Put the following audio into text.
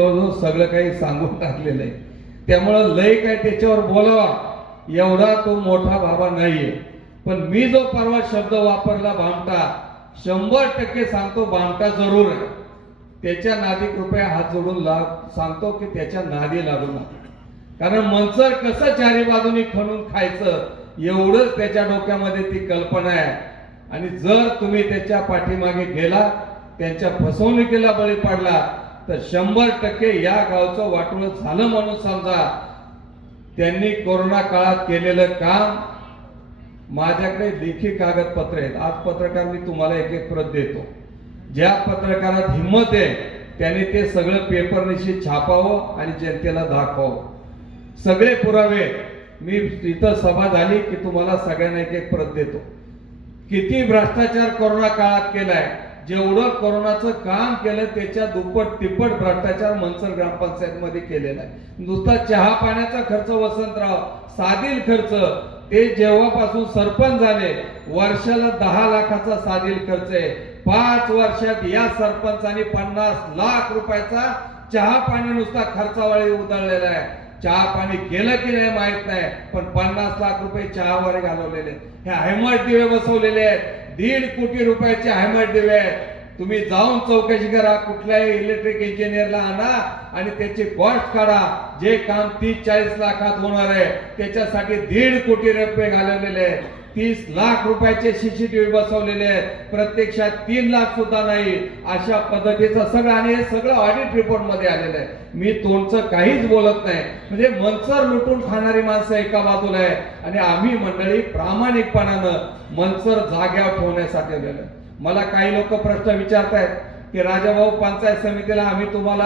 जवळजवळ सगळं काही सांगून टाकलेलं आहे त्यामुळं लय काय त्याच्यावर बोलावा. एवढा तो मोठा बाबा नाहीये. पण मी जो परवा शब्द वापरला भामटा शंभर टक्के सांगतो भामटा जरूर आहे. त्याच्या नादी कृपया हात जोडून लाग सांगतो की त्याच्या नादी लागू नका. कारण मंचर कसं चारी बाजूनी खणून खायचं एवढंच त्याच्या डोक्यामध्ये ती कल्पना आहे. आणि जर तुम्ही त्याच्या पाठीमागे गेला त्यांच्या फसवणुकीला बळी पडला तर शंभर टक्के या गावचं वाटोळ झालं म्हणून समजा त्यांनी कोरोना काळात केलेलं काम माझ्याकडे लेखी कागदपत्र आहेत. आज पत्रकार मी तुम्हाला एक एक प्रत देतो. ज्या पत्रकारात हिंमत आहे त्याने ते सगळं पेपर निश्चित छापावं आणि जनतेला दाखवावं. सगळे पुरावे मी इथं सभा झाली की तुम्हाला सगळ्यांना एक एक प्रत देतो. किती भ्रष्टाचार कोरोना काळात केलाय जेवढं कोरोनाचं काम केलं त्याच्या दुप्पट तिप्पट भ्रष्टाचार मनसर ग्रामपंचायत मध्ये केलेला आहे. नुसता चहा पाण्याचा खर्च वसंतराव साधील खर्च ते जेव्हापासून सरपंच झाले वर्षाला दहा लाखाचा साधील खर्च आहे. पाच वर्षात या सरपंचाने पन्नास लाख रुपयाचा चहा पाणी नुसता खर्चावाळी उधळलेला आहे. चहा पाणी केलं की नाही माहीत नाही पण पन्नास लाख रुपये चहावर घालवलेले हे हेमट दिवे बसवलेले आहेत. दीड कोटी रुपयाचे हेमट दिवे आहेत. तुम्ही जाऊन चौकशी करा कुठल्याही इलेक्ट्रिक इंजिनियरला आणा आणि त्याची कॉस्ट काढा. जे काम तीस चाळीस लाखात होणार आहे त्याच्यासाठी दीड कोटी रुपये घालवलेले आहेत. तीस लाख रुपयाचे सीसीटीव्ही बसवलेले आहेत. प्रत्यक्षात तीन लाख सुद्धा नाही. अशा पद्धतीचं सगळं आणि हे सगळं ऑडिट रिपोर्टमध्ये आलेलं आहे. मी तोंडचं काहीच बोलत नाही. म्हणजे मनसर लुटून खाणारी माणसं एका बाजूला आहे आणि आम्ही मंडळी प्रामाणिकपणानं मनसर जाग्यावर ठेवण्यासाठी आलेलं मला काही लोक प्रश्न विचारतायत की राजाभाऊ पंचायत समितीला आम्ही तुम्हाला